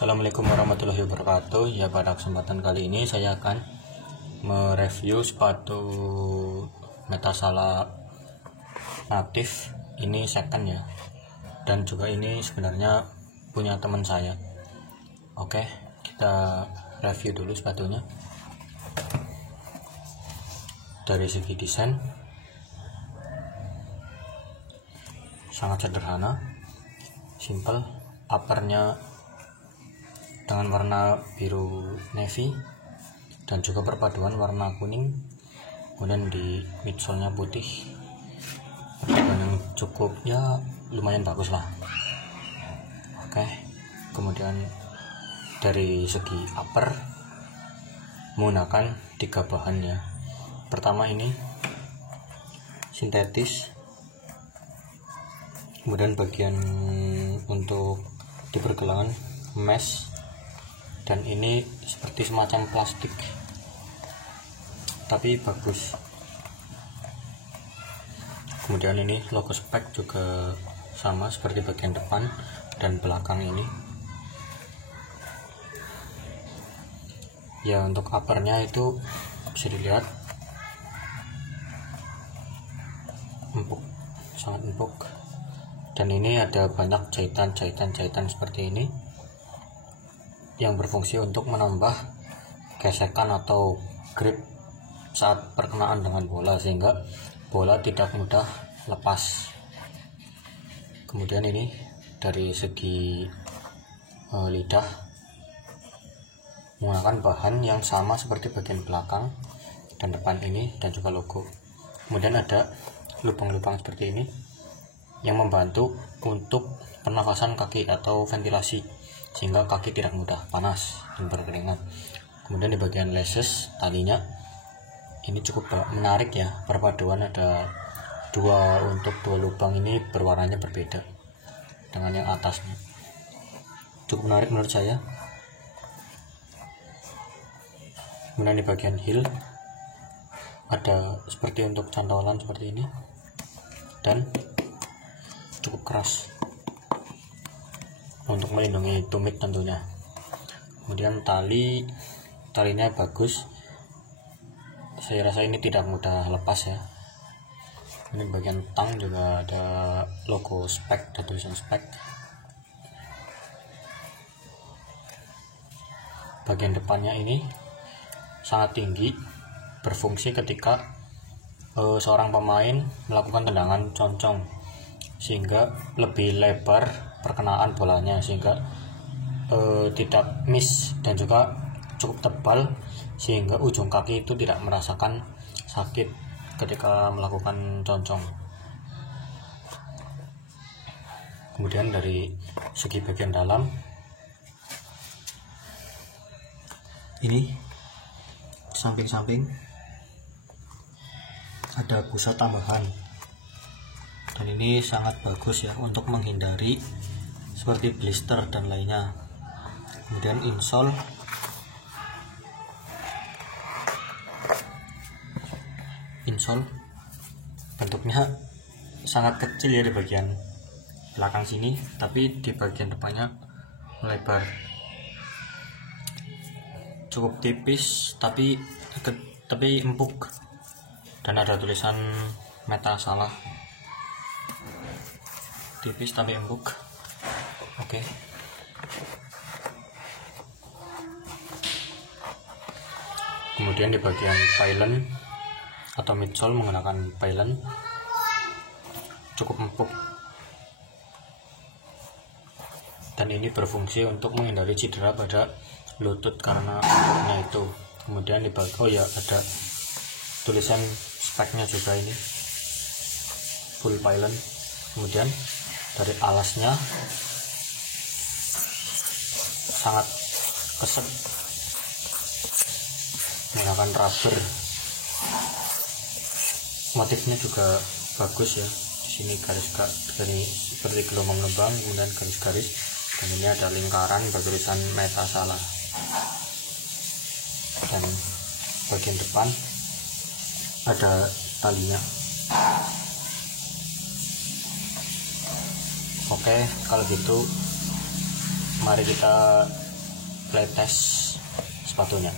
Assalamualaikum warahmatullahi wabarakatuh. Ya, pada kesempatan kali ini saya akan mereview sepatu Metasala Native. Ini second ya, dan juga ini sebenarnya punya teman saya. Oke, kita review dulu sepatunya. Dari segi desain sangat sederhana, simple. Uppernya dengan warna biru navy dan juga perpaduan warna kuning, kemudian di midsole-nya putih, dan yang cukup ya lumayan bagus lah. Oke, kemudian dari segi upper menggunakan 3 bahan ya. Pertama ini sintetis, kemudian bagian untuk di pergelangan mesh, dan ini seperti semacam plastik tapi bagus. Kemudian ini logo spek juga sama seperti bagian depan dan belakang ini ya. Untuk uppernya itu bisa dilihat empuk, sangat empuk, dan ini ada banyak jahitan seperti ini yang berfungsi untuk menambah gesekan atau grip saat perkenaan dengan bola sehingga bola tidak mudah lepas. Kemudian ini dari segi lidah menggunakan bahan yang sama seperti bagian belakang dan depan ini dan juga logo. Kemudian ada lubang-lubang seperti ini yang membantu untuk pernafasan kaki atau ventilasi sehingga kaki tidak mudah panas dan berkeringat. Kemudian di bagian laces talinya ini cukup menarik ya, perpaduan ada untuk dua lubang ini berwarnanya berbeda dengan yang atasnya, cukup menarik menurut saya. Kemudian di bagian heel ada seperti untuk cantolan seperti ini dan cukup keras untuk melindungi tumit tentunya. Kemudian talinya bagus, saya rasa ini tidak mudah lepas ya. Ini bagian tang juga ada logo spek dan tulisan spek. Bagian depannya ini sangat tinggi, berfungsi ketika seorang pemain melakukan tendangan concong sehingga lebih lebar perkenaan bolanya sehingga tidak miss, dan juga cukup tebal sehingga ujung kaki itu tidak merasakan sakit ketika melakukan concong. Kemudian dari segi bagian dalam ini samping-samping ada busa tambahan, dan ini sangat bagus ya untuk menghindari seperti blister dan lainnya. Kemudian insole bentuknya sangat kecil ya di bagian belakang sini, tapi di bagian depannya melebar, cukup tipis tapi empuk, dan ada tulisan Metasala, tipis tapi empuk. Oke. Kemudian di bagian pylon atau midsole menggunakan pylon cukup empuk, dan ini berfungsi untuk menghindari cedera pada lutut karena empuknya itu. Kemudian di bagian ada tulisan speknya juga, ini full pylon. Kemudian dari alasnya sangat keset menggunakan rubber. Motifnya juga bagus ya, di sini garis seperti gelombang lubang, kemudian garis-garis, dan ini ada lingkaran bertulisan Metasala. Dan bagian depan ada talinya. Oke, kalau gitu mari kita playtest sepatunya.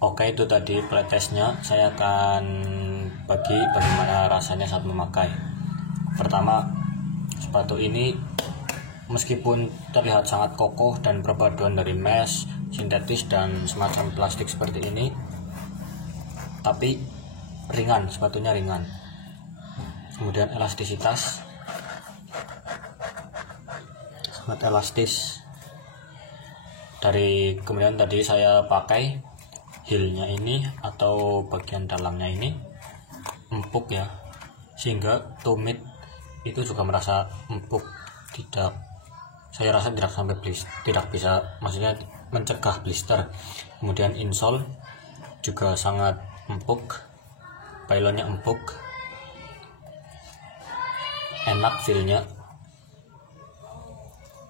Oke, itu tadi playtestnya. Saya akan bagi bagaimana rasanya saat memakai. Pertama, sepatu ini meskipun terlihat sangat kokoh dan perpaduan dari mesh, sintetis, dan semacam plastik seperti ini, tapi ringan, sepatunya ringan. Kemudian elastisitas, sangat elastis. Kemudian tadi saya pakai heelnya ini atau bagian dalamnya ini empuk ya, sehingga tumit itu juga merasa empuk. Saya rasa tidak sampai tidak bisa, maksudnya mencegah blister. Kemudian insole juga sangat empuk, pylonnya empuk, enak feelnya.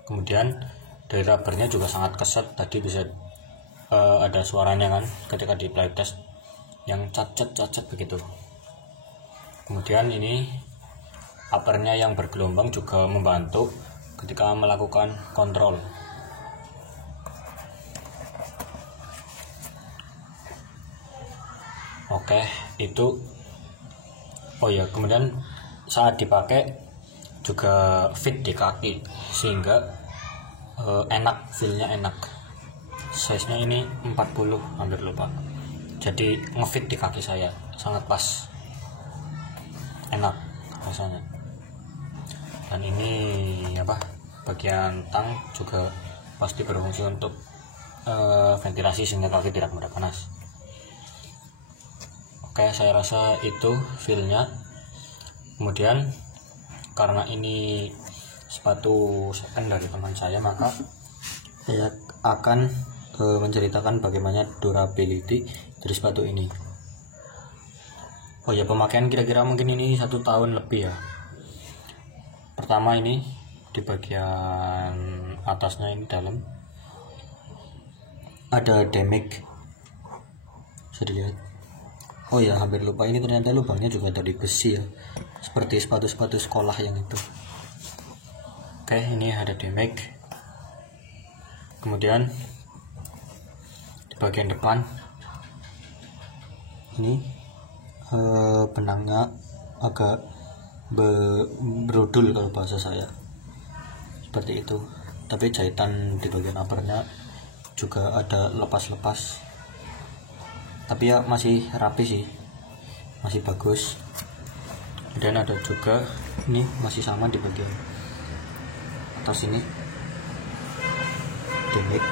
Kemudian dari rubbernya juga sangat keset, tadi bisa ada suaranya kan ketika di playtest yang cacet begitu. Kemudian ini uppernya yang bergelombang juga membantu ketika melakukan kontrol. Oke, itu. Oh ya, kemudian saat dipakai juga fit di kaki, sehingga enak, feelnya enak. Size nya ini 40, hampir lupa, jadi ngefit di kaki saya, sangat pas, enak rasanya. Dan ini bagian tang juga pasti berfungsi untuk ventilasi sehingga kaki tidak mudah panas. Oke, saya rasa itu feelnya. Kemudian karena ini sepatu second dari teman saya, maka saya akan menceritakan bagaimana durability dari sepatu ini. Oh ya, pemakaian kira-kira mungkin ini 1 tahun lebih ya. Pertama, ini di bagian atasnya ini dalam ada damage, bisa dilihat. Oh ya, hampir lupa, ini ternyata lubangnya juga dari besi ya, seperti sepatu-sepatu sekolah yang itu. Oke, ini ada damage. Kemudian bagian depan ini benangnya agak berudul kalau bahasa saya, seperti itu. Tapi jahitan di bagian uppernya juga ada lepas-lepas, tapi ya masih rapi sih, masih bagus. Dan ada juga ini masih sama di bagian atas ini damage.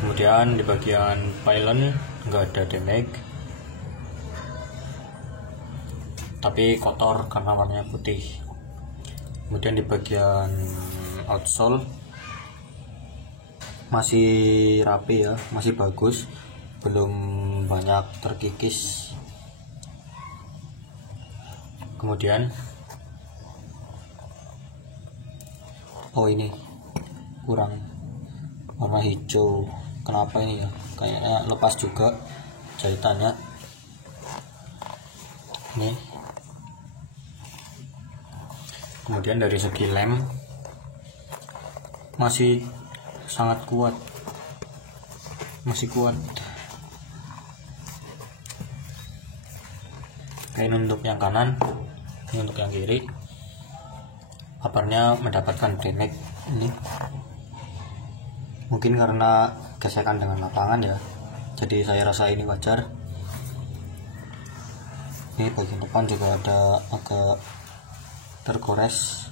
Kemudian di bagian pylon nggak ada damage, tapi kotor karena warnanya putih. Kemudian di bagian outsole masih rapi ya, masih bagus, belum banyak terkikis. Kemudian ini kurang warna hijau, kenapa ini ya, kayaknya lepas juga jahitannya ini. Kemudian dari segi lem masih sangat kuat, masih kuat. Ini untuk yang kanan, ini untuk yang kiri. Uppernya mendapatkan damage ini, mungkin karena gesekan dengan lapangan ya, jadi saya rasa ini wajar. Ini bagian depan juga ada agak tergores,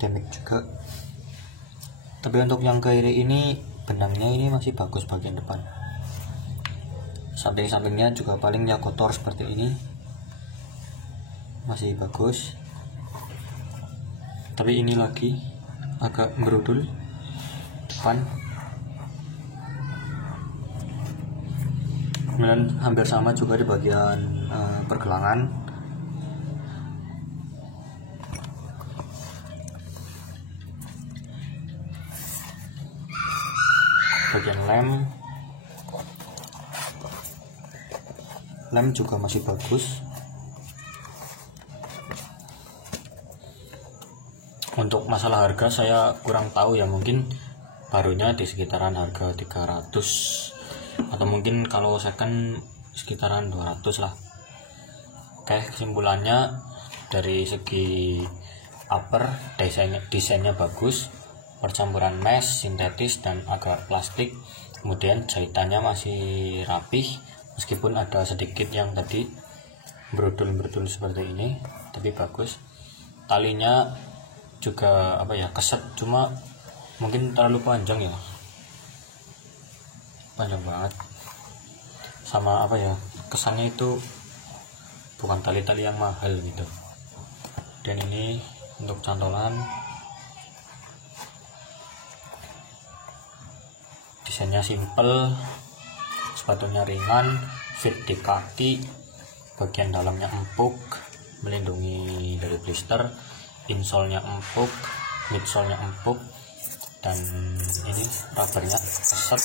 damage juga. Tapi untuk yang kiri ini benangnya ini masih bagus bagian depan. Samping-sampingnya juga paling ya kotor seperti ini, masih bagus. Tapi ini lagi agak berudul depan. Kemudian hampir sama juga di bagian pergelangan. Bagian lem juga masih bagus. Untuk masalah harga saya kurang tahu ya, mungkin barunya di sekitaran harga 300 atau mungkin kalau second sekitaran 200 lah. Oke, kesimpulannya dari segi upper desainnya bagus, percampuran mesh, sintetis dan agak plastik. Kemudian jahitannya masih rapih meskipun ada sedikit yang tadi berdul seperti ini, tapi bagus. Talinya juga keset, cuma mungkin terlalu panjang ya, panjang banget, sama kesannya itu bukan tali-tali yang mahal gitu. Dan ini untuk cantolan, desainnya simple, sepatunya ringan, fit di kaki, bagian dalamnya empuk, melindungi dari blister, insole-nya empuk, midsole-nya empuk, dan ini rubbernya keset,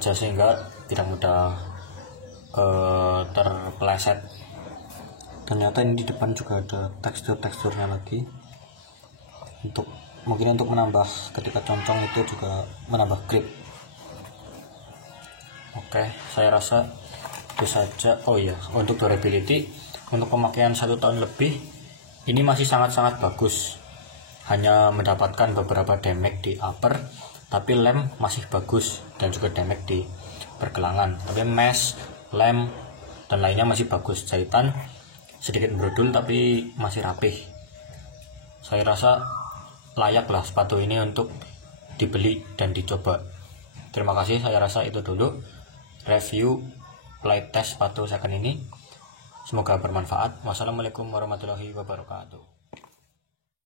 sehingga tidak mudah terpeleset. Ternyata ini di depan juga ada teksturnya lagi, mungkin untuk menambah ketika concong itu juga menambah grip. Oke, saya rasa itu saja. Oh iya, untuk durability, untuk pemakaian 1 tahun lebih ini masih sangat-sangat bagus. Hanya mendapatkan beberapa damage di upper, tapi lem masih bagus dan juga damage di pergelangan. Tapi mesh, lem dan lainnya masih bagus. Jahitan sedikit berdul tapi masih rapih. Saya rasa layaklah sepatu ini untuk dibeli dan dicoba. Terima kasih, saya rasa itu dulu review flight test sepatu second ini. Semoga bermanfaat. Wassalamualaikum warahmatullahi wabarakatuh.